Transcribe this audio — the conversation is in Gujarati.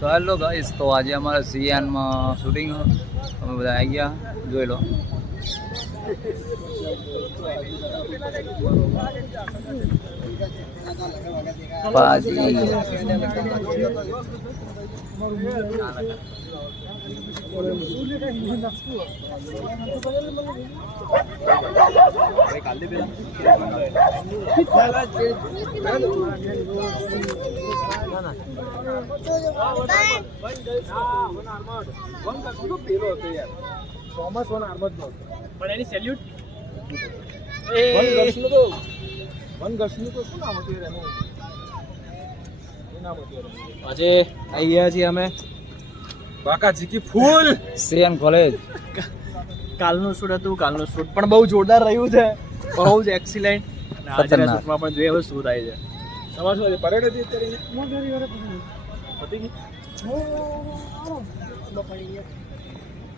સો હેલો ગાઈસ, તો આજે અમારા સિયાનમાં શૂટિંગ અમે બધા આવી ગયા, જોઈ લો. આજે આવી ગયા છીએ અમે બાકાજી કી ફૂલ સિયાન કોલેજ. કાલનું શૂટ હતું, કાલનું શૂટ પણ બહુ જોરદાર રહ્યું છે, બહુ જ એક્સિલેન્ટ. અને આજના શૂટમાં પણ જોઈએ હવે શું થાય છે. તમારે શું પરેડ હતી અત્યારે?